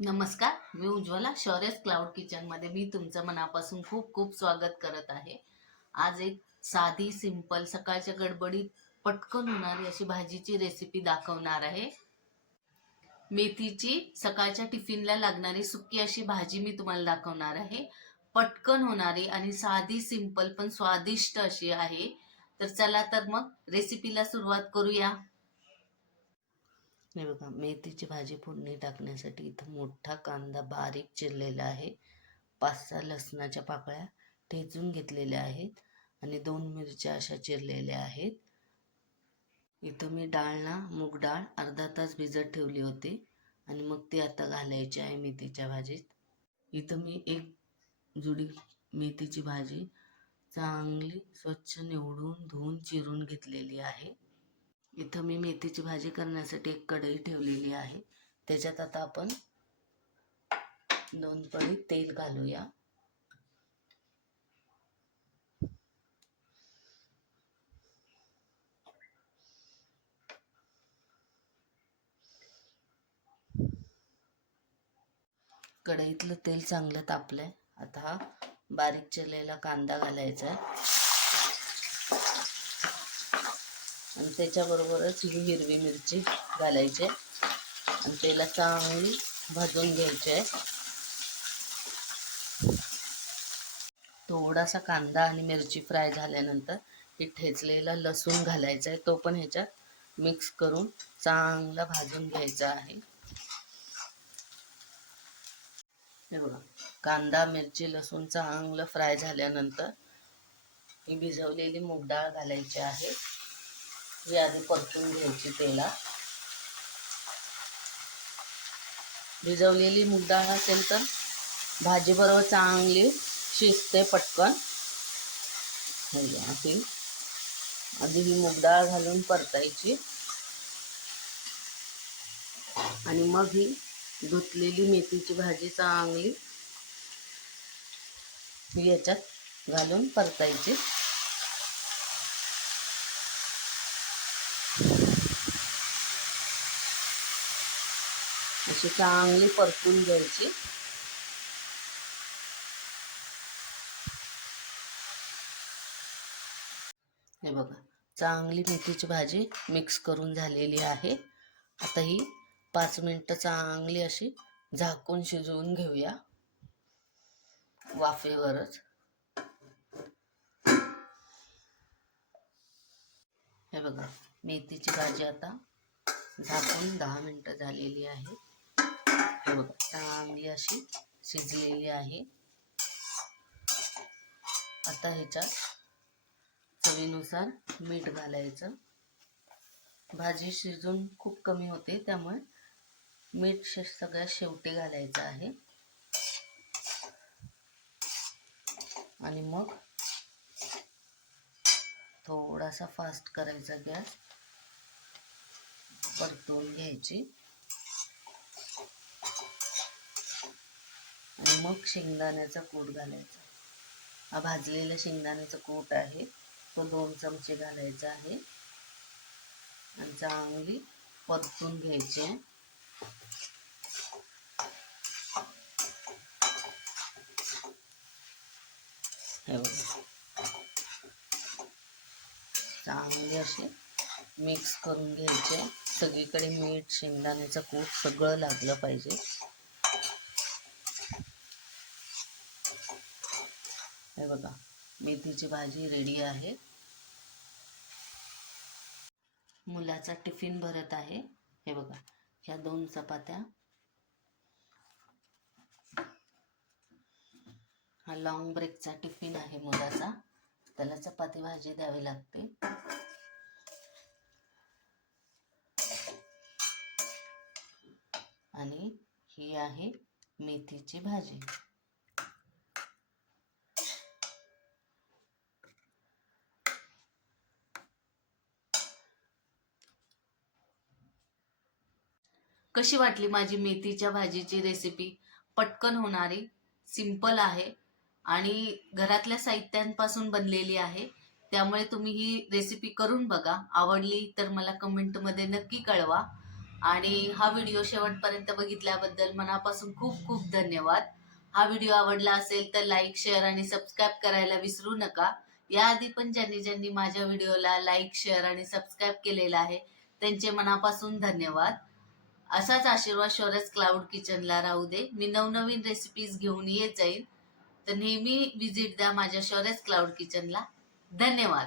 नमस्कार, मी Ujjwala शौर्यस cloud kitchen मध्ये मी तुमचं मनापासून खूप खूप स्वागत करत आहे। आज एक साधी सिंपल सकाळच्या गडबडीत पटकन होणारी अशी भाजीची रेसिपी दाखवणार आहे। मेथीची सकाळच्या टिफिनला लागणारी सुकी अशी भाजी मी तुम्हाला दाखवणार आहे। पटकन होणारी आणि साधी सिंपल पण स्वादिष्ट अशी आहे। तर चला तर मग रेसिपीला सुरुवात करूया। हे बघा, मेथीची भाजी फोडणी टाकण्यासाठी इथं मोठा कांदा बारीक चिरलेला आहे, 5-6 लसणाच्या पाकळ्या ठेचून घेतलेल्या आहेत आणि 2 मिरच्या अशा चिरलेल्या आहेत। इथं मी मूग डाळ अर्धा तास भिजत ठेवली होती आणि मग ती आता घालायची आहे मेथीच्या भाजीत। इथं मी एक जुडी मेथीची भाजी चांगली स्वच्छ निवडून धुवून चिरून घेतलेली आहे। इथं मी मेथीची भाजी करण्यासाठी एक कढई ठेवलेली आहे। त्याच्यात आता आपण 2 पळी तेल घालूया। कढईतलं तेल चांगलं तापलंय। आता हा बारीक चिरलेला कांदा घालायचा आहे आणि त्याच्याबरोबरच ही हिरवी मिरची घालायची आणि त्याला चांगली भाजून घ्यायची आहे। थोडासा कांदा आणि मिरची फ्राय झाल्यानंतर हे ठेचलेला लसूण घालायचा आहे, तो पण ह्याच्यात मिक्स करून चांगला भाजून घ्यायचा आहे। हे बघा, कांदा मिरची लसूण चांगलं फ्राय झाल्यानंतर ही भिजवलेली मूग डाळ घालायची आहे। ही आधी परतून घ्यायची तेलात। भिजवलेली मूग डाळ असेल तर भाजी बरोबर चांगली शिजते पटकन। आधी ही मूग डाळ घालून परतायची आणि मग ही धुतलेली मेथीची भाजी चांगली याच्यात घालून परतायची। अशी चांगली परतून घ्यायची। हे बघा, चांगली मेथीची भाजी मिक्स करून झालेली आहे। आता ही 5 मिनिटं चांगली अशी झाकून शिजवून घेऊया वाफेवरच। हे बघा, मेथीची भाजी आता झाकून 10 मिनिटं झालेली आहे। हे बघा, चांगली अशी शिजलेली आहे। आता ह्याच्यात चवीनुसार मीठ घालायचं। भाजी शिजून खूप कमी होते, त्यामुळे मीठ सगळ्यात शेवटी घालायचं आहे आणि मग थोडासा फास्ट करायचा गॅस, परतून घ्यायची आणि मग शेंगदाण्याचा कूट घालायचा। हा भाजलेला शेंगदाण्याचा कूट आहे, तो 2 चमचे घालायचा आहे आणि चांगली परतून घ्यायची। हे बघा, चांगली अशी मिक्स करून घ्यायचे। सगळीकडे मीठ शेंगदाण्याचा कूट सगळं लागलं पाहिजे। हे बघा, मेथीची भाजी रेडी आहे। मुलाचा टिफिन भरत आहे। हे बघा, ह्या 2 चपात्या, हा लॉंग ब्रेकचा टिफिन आहे मुलाचा, त्याला चपाती भाजी द्यावी लागते। आणि ही आहे मेथीची भाजी। कशी वाटली माझी मेथीच्या भाजीची रेसिपी? पटकन होणारी, सिंपल आहे आणि घरातल्या साहित्यांपासून बनलेली आहे। त्यामुळे तुम्ही ही रेसिपी करून बघा। आवडली तर मला कमेंटमध्ये नक्की कळवा आणि हा व्हिडिओ शेवटपर्यंत बघितल्याबद्दल मनापासून खूप खूप धन्यवाद. हा व्हिडिओ आवडला असेल तर लाईक, शेअर आणि सबस्क्राईब करायला विसरू नका. याआधी पण ज्यांनी ज्यांनी माझ्या व्हिडिओला लाईक, शेअर आणि सबस्क्राईब केलेलं आहे त्यांचे मनापासून धन्यवाद. असाच आशीर्वाद शौर्यस क्लाउड किचनला राहू दे. मी नवनवीन रेसिपीज घेऊन येत जाईल. तर नेहमी विजिट द्या माझ्या शौर्यस क्लाउड किचनला. धन्यवाद.